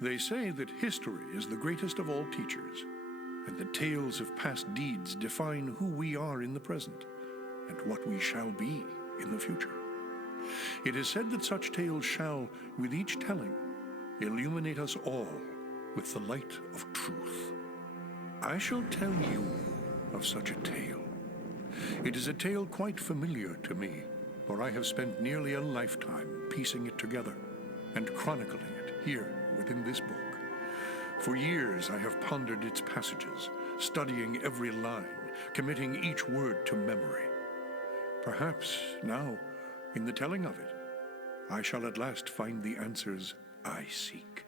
They say that history is the greatest of all teachers, and the tales of past deeds define who we are in the present, and what we shall be in the future. It is said that such tales shall, with each telling, illuminate us all with the light of truth. I shall tell you of such a tale. It is a tale quite familiar to me, for I have spent nearly a lifetime piecing it together and chronicling it here within this book. For years I have pondered its passages, studying every line, committing each word to memory. Perhaps now, in the telling of it, I shall at last find the answers I seek.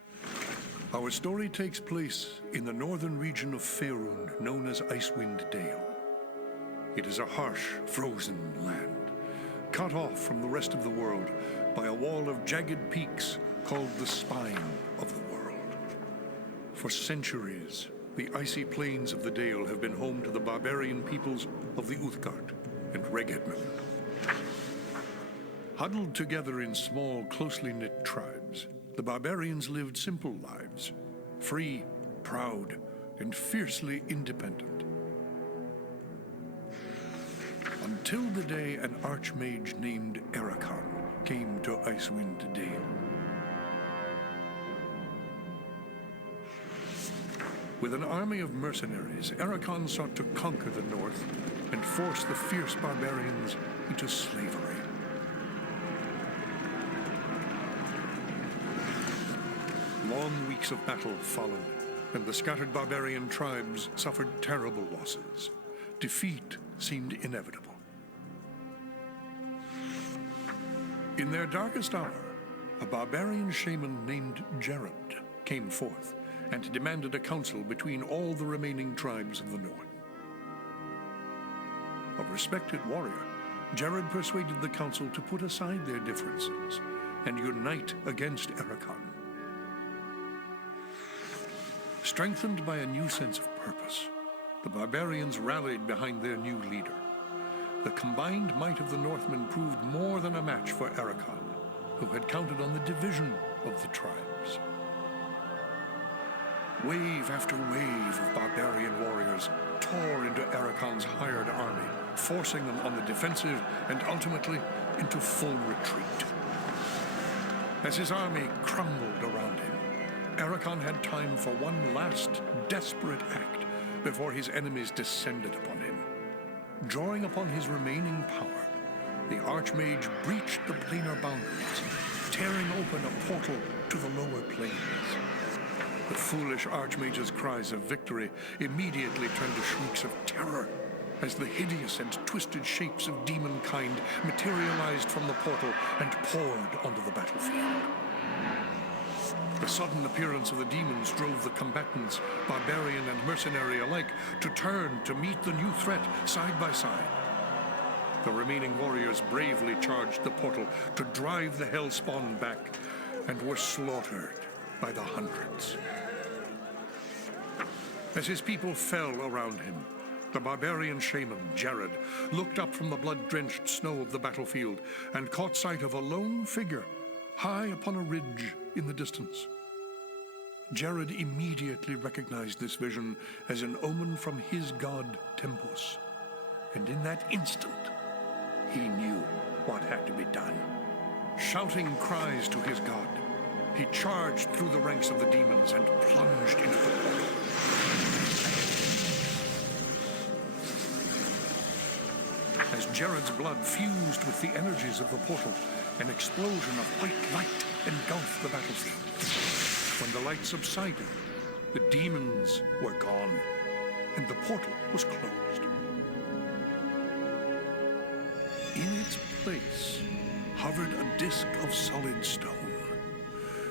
Our story takes place in the northern region of Faerun, known as Icewind Dale. It is a harsh, frozen land, cut off from the rest of the world by a wall of jagged peaks called the Spine of the World. For centuries, the icy plains of the Dale have been home to the barbarian peoples of the Uthgard and Regedman. Huddled together in small, closely knit tribes, the barbarians lived simple lives, free, proud, and fiercely independent. Until the day an archmage named Erakan came to Icewind Dale. With an army of mercenaries, Erakan sought to conquer the north and force the fierce barbarians into slavery. Long weeks of battle followed, and the scattered barbarian tribes suffered terrible losses. Defeat seemed inevitable. In their darkest hour, a barbarian shaman named Jared came forth and demanded a council between all the remaining tribes of the north. A respected warrior, Jared persuaded the council to put aside their differences and unite against Erakan. Strengthened by a new sense of purpose, the barbarians rallied behind their new leader. The combined might of the Northmen proved more than a match for Erakan, who had counted on the division of the tribes. Wave after wave of barbarian warriors tore into Erakan's hired army, forcing them on the defensive and ultimately into full retreat. As his army crumbled around him, Erakan had time for one last desperate act before his enemies descended upon him. Drawing upon his remaining power, the Archmage breached the planar boundaries, tearing open a portal to the lower planes. The foolish Archmage's cries of victory immediately turned to shrieks of terror as the hideous and twisted shapes of demonkind materialized from the portal and poured onto the battlefield. The sudden appearance of the demons drove the combatants, barbarian and mercenary alike, to turn to meet the new threat side by side. The remaining warriors bravely charged the portal to drive the hellspawn back and were slaughtered by the hundreds. As his people fell around him, the barbarian shaman, Jared, looked up from the blood-drenched snow of the battlefield and caught sight of a lone figure high upon a ridge in the distance. Jared immediately recognized this vision as an omen from his god Tempus, and in that instant, he knew what had to be done. Shouting cries to his god, he charged through the ranks of the demons and plunged into the portal. As Jared's blood fused with the energies of the portal, an explosion of white light engulfed the battlefield. When the light subsided, the demons were gone, and the portal was closed. In its place hovered a disk of solid stone.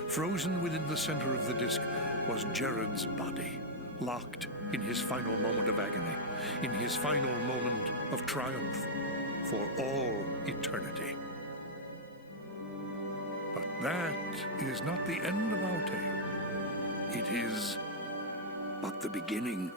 Frozen within the center of the disk was Jared's body, locked in his final moment of agony, in his final moment of triumph for all eternity. But that is not the end of our tale. It is but the beginning.